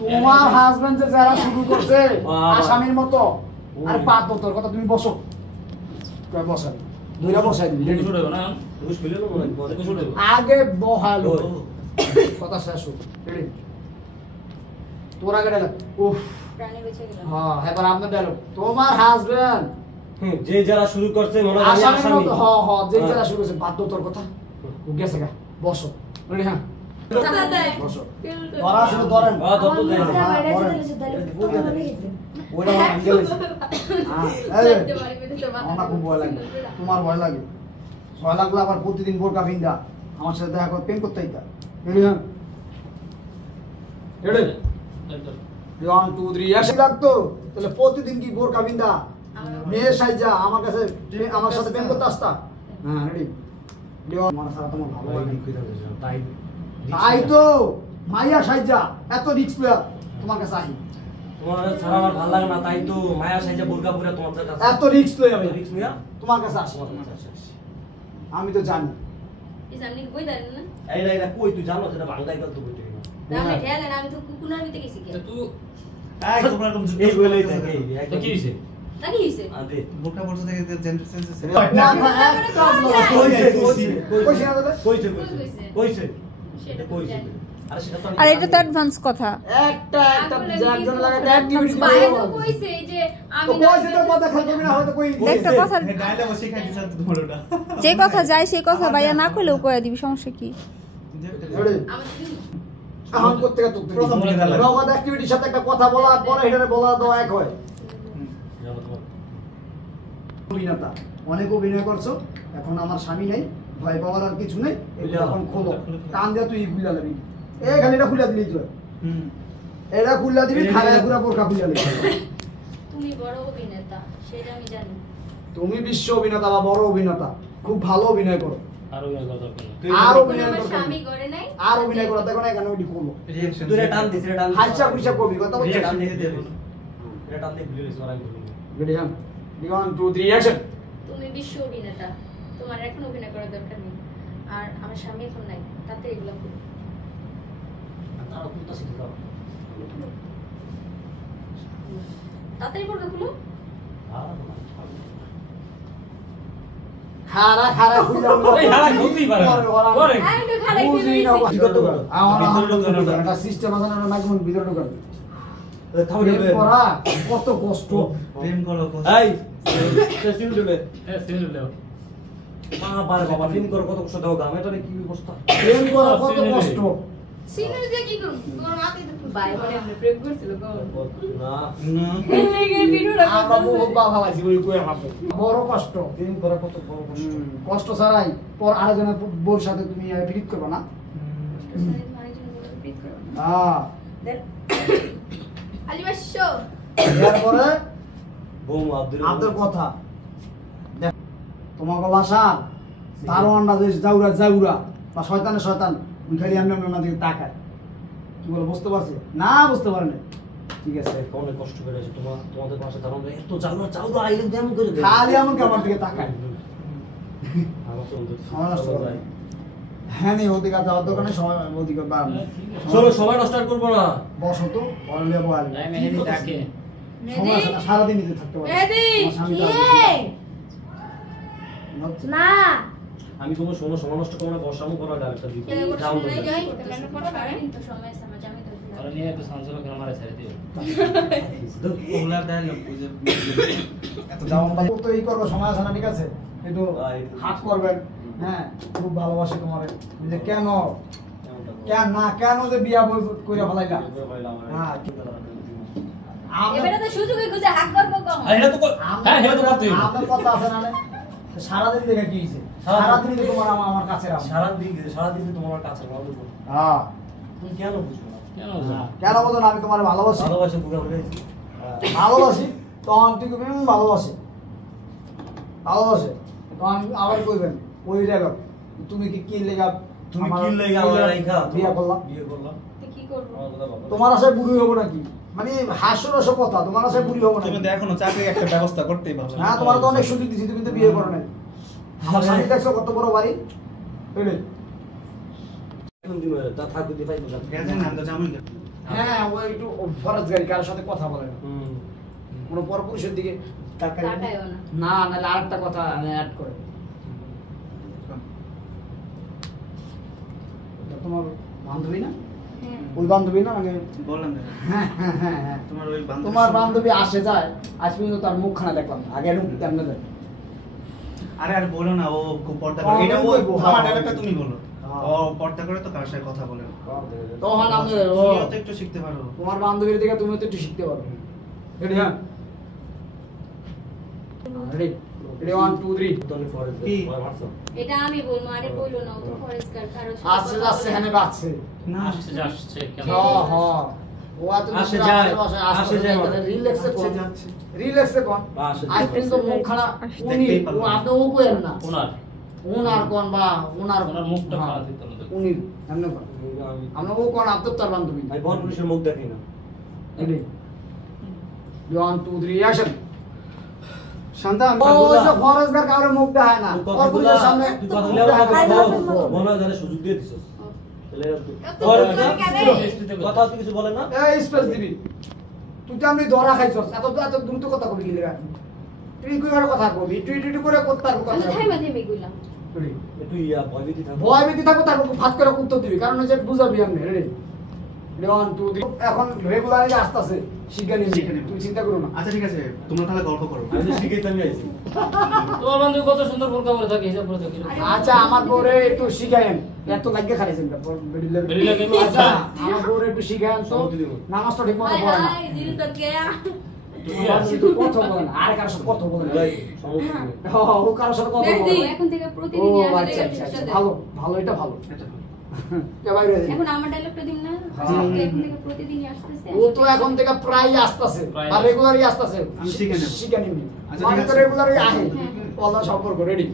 তোমার হাজবেন্ড যে যারা শুরু করছে আসামির মতো আর পাত তোর কথা তুমি বসো বসাই দুইটা বসাই দিবি আগে বহালো কথা শেষ হোক তোর আগে ডায়লগ উফ হ্যাঁ এবার আপনার ডায়লগ তোমার হাজবেন্ড যে যারা শুরু করছে মনে হয় আসামির মতো হ্যাঁ হ্যাঁ যে যারা শুরু করছে পাত তোর কথা গেছে গা বসো বলি হ্যাঁ বসো ওরা শুধু ধরেন দত্ত দেন ওরা আঙ্গেল আমার খুব ভয় লাগে তোমার ভয় লাগে ভয় লাগলে আবার প্রতিদিন বোরকা ভিন্দা আমার সাথে দেখা করে প্রেম করতে হইতা রেডি হ্যাঁ রেডি 1 2 3 এসে লাগতো তাহলে প্রতিদিন কি বোরকা ভিন্দা মেয়ে সাইজা আমার কাছে আমার সাথে প্রেম করতে আসতা হ্যাঁ রেডি আমার সাথে তোমার ভালো লাগে তাই তো মাইয়া সাইজা এত রিস্ক প্লেয়ার তোমার কাছে আহি তোমার ছাড়া আমার ভালো লাগে না তাই তো মায়া সাইজা বোরকা পরে তোমার কাছে এত রিস্ক লই আমি রিস্ক নিয়া তোমার কাছে আসি আমি তো জানি এই জানি কই দেন না এই কই তুই জানো সেটা বাংলায় কত বলতে আমি ঠেলে না আমি তো কুকুনার ভিতরে গেছি কি তুই এই তোমরা এরকম এই বলেই থাকে এই কি হইছে নাকি হইছে আদে বোরকা পরছে থেকে জেন্ডার সেন্সেস কইছে সেটা কইছে আর এটা তো অ্যাডভান্স কথা একটা একজন লাগাতে অ্যাক্টিভিটি বাইরে তো কইছে যে আমি তো কইছে তো কথা খাইবে না হয়তো কই একটা কথা ডায়লগ শিখাই দিছ তোমার ওটা যে কথা যায় সেই কথা ভাইয়া না কইলেও কইয়া দিবি সমস্যা কি আমার করতে গেছে প্রথম নগদ অ্যাক্টিভিটির সাথে একটা কথা বলার পরে এটারে বলা দাও এক হয় অভিনেতা অনেক অভিনয় করছো এখন আমার স্বামী নাই ভয় পাওয়ার আর কিছু নেই এটা এখন খোলো কান দিয়া তুই খুলে দিবি এই খালিটা খুলে দিলি তুই এটা খুলে দিবি খায়া পুরো বোরকা খুলে দিবি তুমি বড় অভিনেতা সেটা আমি জানি তুমি বিশ্ব অভিনেতা বা বড় অভিনেতা খুব ভালো অভিনয় করো আর অভিনয় করা দরকার আর অভিনয় আমার করো স্বামী করে নাই আর অভিনয় করো দেখো না কেন ওইটি খোলো রিঅ্যাকশন তুই টান দিছ রে টান হাইচা কুইচা কবি কথা বলছিস টান দিয়ে দে রে টান দিয়ে ভুলে সরাই বলি রেডি হ্যাঁ 1 2 3 অ্যাকশন তুমি বিশ্ব অভিনেতা তোমার এখন অভিনয় করার দরকার নেই আর আমার স্বামী এখন নাই তাতে এগুলো করো তারা কুত্তা শিখে দাও তাড়াতাড়ি পড়বে খুলো খারা খারা খুলে এই হালা খুলতেই পারে করে আর একটু খালাই বুঝি না কি করতে পারো ভিতরে ঢোকানো একটা সিস্টেম আছে না মাইক্রোফোন ভিতরে ঢোকানো থামে দেবে পড়া কত কষ্ট প্রেম করো এই সিল দিলে সিল দিলে বাবা বাবা ফিল্ম করে কত কষ্ট দাও গামে তোরে কি অবস্থা প্রেম করা কত কষ্ট সিনিয়র দিয়ে কি করব তোমার মাথায় তো ভাই বলে আমরা প্রেম করছিল গো না এই লেগে ভিডিওটা আমরা বহুত বাবা ভাইছি ওই কই আমাকে বড় কষ্ট ফিল্ম করা কত বড় কষ্ট কষ্ট ছাড়াই পর আরেকজনের বোর সাথে তুমি ফিট করবে না হ্যাঁ আলিবাসো এরপরে বৌমা আপনার কথা তোমাকে বাসা দারোয়ানরা যে জাউরা জাউরা বা শয়তানের শয়তান ওই খালি এমনি এমনি দিকে তাকায় কি বলে বুঝতে পারছি না বুঝতে পারে না ঠিক আছে অনেক কষ্ট করে আছে তোমাদের পাশে দাঁড়ানো এত চাউরা চাউরা আইলে কেমন করে দেয় খালি এমন আমার দিকে তাকায় আমার তো সময় নষ্ট করে হ্যাঁ নেই ওদিকে যাওয়ার দোকানে সময় ওদিকে সময় নষ্ট করবো না বসো তো অরলে বল ডাকে সময় আছে না সারাদিন নিতে থাকতে পারো না আমি কোনো সময় নষ্ট করবো না বসামো করা ডাক্তার দিই যাও তো তো সময় আছে আমার জামাই তো আর নিয়ে তো সংসার করে আমারে ছেড়ে দিও ওগুলা ডায়লগ বুঝে এত দাম ভাই তো এই করবো সময় আছে না ঠিক আছে একটু হাত করবেন হ্যাঁ খুব ভালোবাসি তোমারে যে কেন কেন না কেন যে বিয়া বই কইরা ফলাইলা হ্যাঁ এবারে তো সুযোগই খুঁজে হাক করবো কম আর এটা তো হ্যাঁ এটা তো করতেই হবে আপনার কথা আছে না সারাদিন দেখে কি হইছে সারাদিন তোমার আমার কাছে রাখো সারাদিন তোমার কাছে ভালো হ্যাঁ তুমি কেন বুঝো না কেন বলো না আমি তোমার ভালোবাসি ভালোবাসা বুঝা বুঝাইছি ভালোবাসি তখন তুই ভালোবাসি ভালোবাসে তখন আবার কইবেন ওই জায়গা তুমি কি লেগা তুমি কি লাগা আমার রাইখা বিয়া করলা তো কি করব আমার কথা ভাবো তোমার আশায় বুড়ি হবো নাকি মানে হাস্যরস কথা তোমার আশায় বুড়ি হবো তুমি নাকি দেখো না চাকরির একটা ব্যবস্থা করতেই ভাবছো তোমার তো অনেক সুযোগ দিছি তুমি তো বিয়ে করো নাই আমার স্বামী দেখছো কত বড় বাড়ি বুঝলে এখন দিন তা থাকতে দি পাইবো না গেছেন না তো জামুই গেল হ্যাঁ ও একটু ফরজ গাড়ি কারোর সাথে কথা বলে না কোনো পরপুরুষের দিকে তাকায়ও না না নাহলে আরেকটা কথা অ্যাড করে এটা তোমার বান্ধবী না হ্যাঁ ওই বান্ধবী না মানে বললাম না হ্যাঁ হ্যাঁ হ্যাঁ হ্যাঁ তোমার ওই বান্ধবী তোমার বান্ধবী আসে যায় আজ পর্যন্ত তার মুখখানা দেখলাম না। আগে মুখ কেমনে দেয় আরে আর বলো না ও খুব পর্দা ও, করে এটা ও বলবো, আমার হ্যাঁ, ডায়লগটা বলবো। তুমি বলো হ্যাঁ। ও পর্দা করে তো কার সাথে কথা বলে না তখন আমি ও তুমিও তো একটু শিখতে পারো তোমার বান্ধবীর দিকে তুমি তো একটু শিখতে পারো রেডি হ্যাঁ রেডি রেডি 1 2 3 তোর ফরেস্ট কি? মারছো এটা আমি বলবো আরে বললো না ও তো ফরেস্ট গার্ড কারো আসছে যাচ্ছে হ্যাঁ বাচ্ছে না আসছে আসছে কেন হ্যাঁ হ্যাঁ ও এত আসে যায়, আসে যায়। রিল্যাক্সে কোন যাচ্ছে রিল্যাক্সে কোন আসে আজ কিন্তু মুখখানা উনি দেখতেই ও পারলাম। আপনি ও কইেন না ওনার উনার কোন বা উনার ওনার মুখটা হ্যাঁ, খারাপ দিত না তো। উনি এমনি কোন আমরা ও কোন আপনি তার বান্ধবী আমি বড় পুলিশের মুখ দেখি না রেডি 1 2 3 অ্যাকশন শান্তা আমি ও ওই যে ফরেস্টগার কারো মুখ দেখায় না তুই ওর পুলিশের সামনে তুই কথা মুখ বলে দেখায় আমার না। কথা মনে হয় জানে সুযোগ দিয়ে দিছস তাহলে কথা তুই কিছু বলে না এই স্পেস দিবি তুই তো আমি ধরা খাইছস এত এত দ্রুত কথা কবি গিলি তুই কইবার কথা কবি তুই করে করতে পারবো আমি কথা থাইমা থেমে গইলাম তুই ভয়ভীতি থাক ভয় ভীতি থাকো তারপর ফাত করে উত্তর দিবি কারণ হচ্ছে বুঝাবি আমি রেডি 1 2 3 এখন রেগুলারলি আসতেছে শিখানি শিখানি। তুই চিন্তা করো না আচ্ছা ঠিক আছে তোমরা তাহলে গল্প করো আমি তো শিখাইতে আমি আইছি তোমার বান্ধবী কত সুন্দর বোরকা পরে থাকে হিসাব করে থাকে আচ্ছা আমার বউরে একটু শিখায়েন এত লাগিয়ে খাইছেন বেরি লাগে না? আচ্ছা আমার বউরে একটু শিখায়েন তো সমতি দিব। নামাজটা ঠিক মতো হাই পড়ে না হাই দিল তো কে তুমি আমার আসছে কিন্তু কথা বলে না আর কারোর সাথে কথা বলে না ভাই সমস্যা নেই। ও কারোর সাথে কথা বলে না। এখন থেকে ও প্রতিদিনই আসবে আচ্ছা আচ্ছা আচ্ছা সাথে। ভালো ভালো এটা ভালো এটা কে বাইরে হয়ে এখন আমার ডায়লগটা দিম না হ্যাঁ। ও তো এখন থেকে প্রতিদিনই আসতেছে ও তো এখন থেকে প্রায় আসতেছে প্রায় আর রেগুলারই আসতেছে আমি শিখে নেব। শিখে নিবি আচ্ছা, মানে ঠিক তো আছে। রেগুলারই আহে হ্যাঁ। আল্লাহ সম্পর্ক রেডি